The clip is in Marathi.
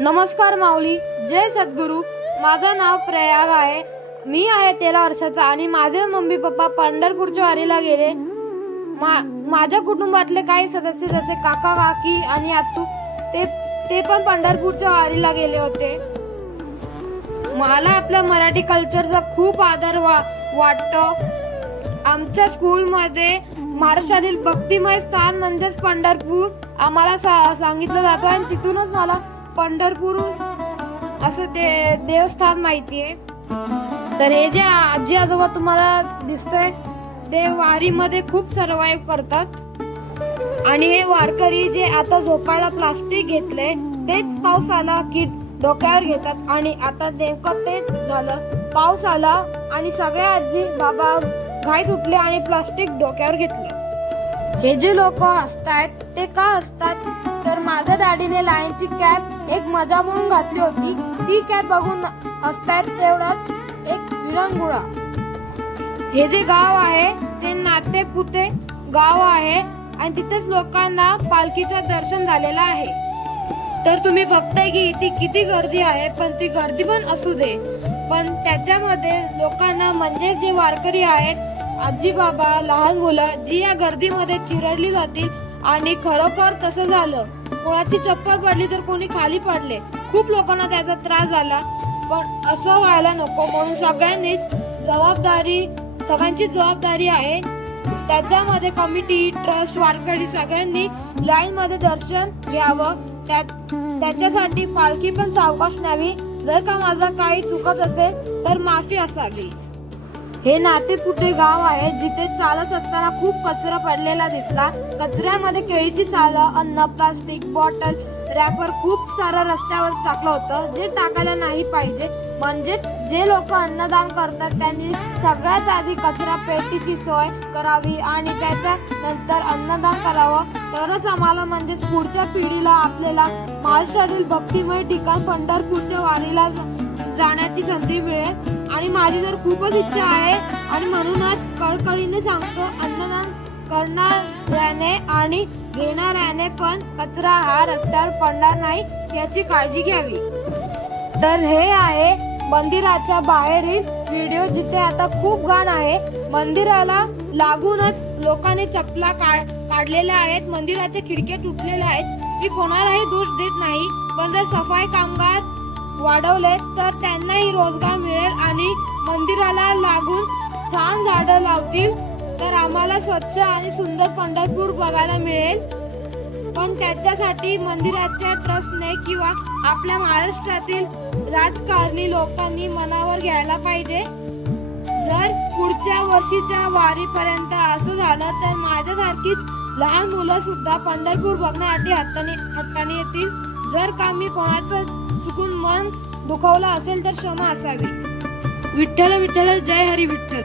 नमस्कार माऊली, जय सद्गुरू. माझं नाव प्रयाग आहे. मी आहे 13 वर्षाचा आणि माझे मम्मी पप्पा पंढरपूरच्या वारीला गेले. माझ्या कुटुंबातले काही सदस्य जसे काका काकी आणि आतू ते पण पंढरपूरच्या वारीला गेले होते. मला आपल्या मराठी कल्चरचा खूप आदर वाटतो. आमच्या स्कूलमध्ये महाराष्ट्रातील भक्तिमय स्थान म्हणजेच पंढरपूर आम्हाला सांगितलं जातं आणि तिथूनच मला पंढरपूर असं देवस्थान माहिती आहे. तर हे जे आजी आजोबा तुम्हाला दिसतंय ते वारीमध्ये खूप सर्वाइव्ह करतात आणि हे वारकरी जे आता झोपायला प्लास्टिक घेतले तेच पाऊस आला की डोक्यावर घेतात आणि आता नेमकं तेच झालं. पाऊस आला आणि सगळ्या आजी बाबा घाईत उठले आणि प्लास्टिक डोक्यावर घेतलं. हे जे लोक असतात ते का असतात तर माझ्या डॅडीने लायनची कॅप एक मजा म्हणून घातली होती. ती कॅप बघून हसतायत तेवढाच एक विरंगुळा. हे जे गाव आहे ते नातेपुते गाव आहे आणि तिथेच लोकांना पालखीचं दर्शन झालेलं आहे. तर तुम्ही बघताय की इथे किती गर्दी आहे, पण ती गर्दी पण असू दे, पण त्याच्यामध्ये लोकांना म्हणजे जे वारकरी आहेत आजी बाबा लहान मुलं जी या गर्दीमध्ये चिरडली जातील. आणि खरोखर तसं झालं. कोणाची चप्पल पडली तर कोणी खाली पडले. खूप लोकांना त्याचा त्रास झाला, पण असं व्हायला नको म्हणून सगळ्यांची जबाबदारी आहे. त्याच्यामध्ये कमिटी ट्रस्ट वारकरी सगळ्यांनी लाईन मध्ये दर्शन घ्यावं. त्याच्यासाठी पालखी पण सावकाश न्यावी. जर का माझा काही चुकत असेल तर माफी असावी. हे नातेपुते गाव आहे जिथे चालत असताना खूप कचरा पडलेला दिसला. कचऱ्यामध्ये केळीची सालं, अन्न, प्लास्टिक बॉटल, रॅपर खूप सारं रस्त्यावर टाकलं होतं जे टाकायला नाही पाहिजे. म्हणजेच जे लोक अन्नदान करतात त्यांनी सगळ्यात आधी कचरा पेटीची सोय करावी आणि त्याच्या नंतर अन्नदान करावं. तरच आम्हाला म्हणजेच पुढच्या पिढीला आपल्याला महाराष्ट्रातील भक्तिमय ठिकाण पंढरपूरच्या वारीला जाण्याची संधी मिळेल. आणि माझी तर खूपच इच्छा आहे आणि म्हणूनच कळकळीने सांगतो, अन्नदान करणाऱ्याने आणि घेणाऱ्याने पण कचरा हा रस्त्यावर पडणार नाही याची काळजी घ्यावी. तर हे आहे मंदिराच्या बाहेरील व्हिडिओ जिथे आता खूप घाण आहे. मंदिराला लागूनच लोकांनी चपला काढलेल्या आहेत. मंदिराच्या खिडक्या तुटलेल्या आहेत. मी कोणालाही दोष देत नाही, पण जर सफाई कामगार वाढवले तर त्यांनाही रोजगार मिळेल आणि मंदिराला लागून छान झाडं लावतील तर आम्हाला स्वच्छ आणि सुंदर पंढरपूर बघायला मिळेल. पण त्याच्यासाठी मंदिराच्या ट्रस्टने किंवा आपल्या महाराष्ट्रातील राजकारणी लोकांनी मनावर घ्यायला पाहिजे. जर पुढच्या वर्षीच्या वारीपर्यंत असं झालं तर माझ्यासारखीच लहान मुलं सुद्धा पंढरपूर बघण्यासाठी हट्टाने येतील. जर का मी कोणाचं चुकून मन दुखावलं असेल तर क्षमा असावी. विठ्ठल विठ्ठल, जय हरी विठ्ठल.